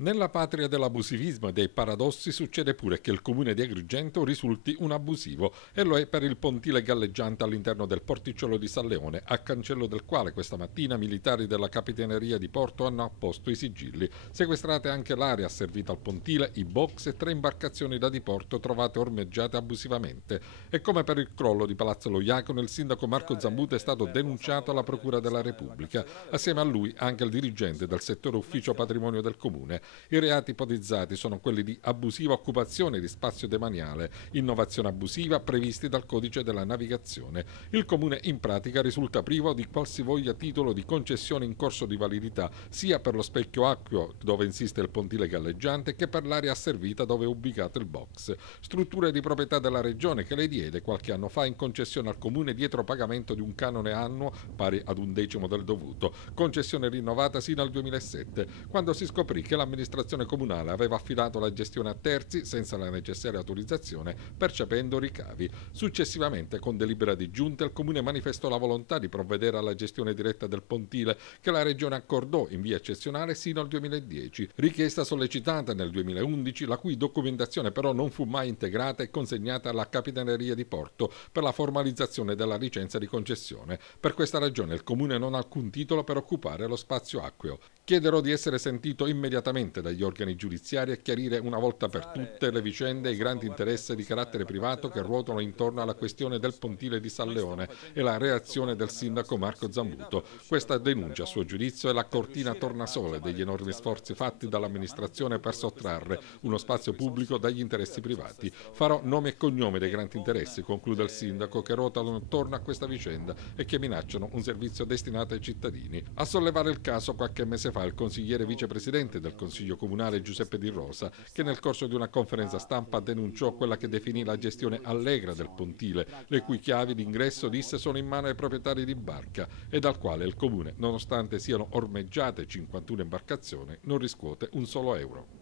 Nella patria dell'abusivismo e dei paradossi succede pure che il comune di Agrigento risulti un abusivo e lo è per il pontile galleggiante all'interno del porticciolo di San Leone, a cancello del quale questa mattina militari della Capitaneria di Porto hanno apposto i sigilli. Sequestrate anche l'area asservita al pontile, i box e 3 imbarcazioni da diporto trovate ormeggiate abusivamente. E come per il crollo di Palazzo Lo Iacono, il sindaco Marco Zambuto è stato denunciato alla Procura della Repubblica. Assieme a lui anche il dirigente del settore ufficio patrimonio del comune. I reati ipotizzati sono quelli di abusiva occupazione di spazio demaniale, innovazione abusiva previsti dal codice della navigazione. Il comune in pratica risulta privo di qualsivoglia titolo di concessione in corso di validità sia per lo specchio acqueo dove insiste il pontile galleggiante che per l'area asservita dove è ubicato il box. Strutture di proprietà della regione che le diede qualche anno fa in concessione al comune dietro pagamento di un canone annuo pari ad 1/10 del dovuto, concessione rinnovata sino al 2007, quando si scoprì che l'amministrazione comunale aveva affidato la gestione a terzi senza la necessaria autorizzazione, percependo ricavi. Successivamente, con delibera di giunta, il comune manifestò la volontà di provvedere alla gestione diretta del pontile che la regione accordò in via eccezionale sino al 2010, richiesta sollecitata nel 2011, la cui documentazione però non fu mai integrata e consegnata alla Capitaneria di Porto per la formalizzazione della licenza di concessione. Per questa ragione il comune non ha alcun titolo per occupare lo spazio acqueo. Chiederò di essere sentito immediatamente dagli organi giudiziari e chiarire una volta per tutte le vicende e i grandi interessi di carattere privato che ruotano intorno alla questione del pontile di San Leone e la reazione del sindaco Marco Zambuto. Questa denuncia, a suo giudizio, è la cortina tornasole degli enormi sforzi fatti dall'amministrazione per sottrarre uno spazio pubblico dagli interessi privati. Farò nome e cognome dei grandi interessi, conclude il sindaco, che ruotano attorno a questa vicenda e che minacciano un servizio destinato ai cittadini. A sollevare il caso qualche mese fa il consigliere vicepresidente del Consiglio Comunale Giuseppe Di Rosa, che nel corso di una conferenza stampa denunciò quella che definì la gestione allegra del pontile, le cui chiavi d'ingresso, disse, sono in mano ai proprietari di barca e dal quale il comune, nonostante siano ormeggiate 51 imbarcazioni, non riscuote un solo euro.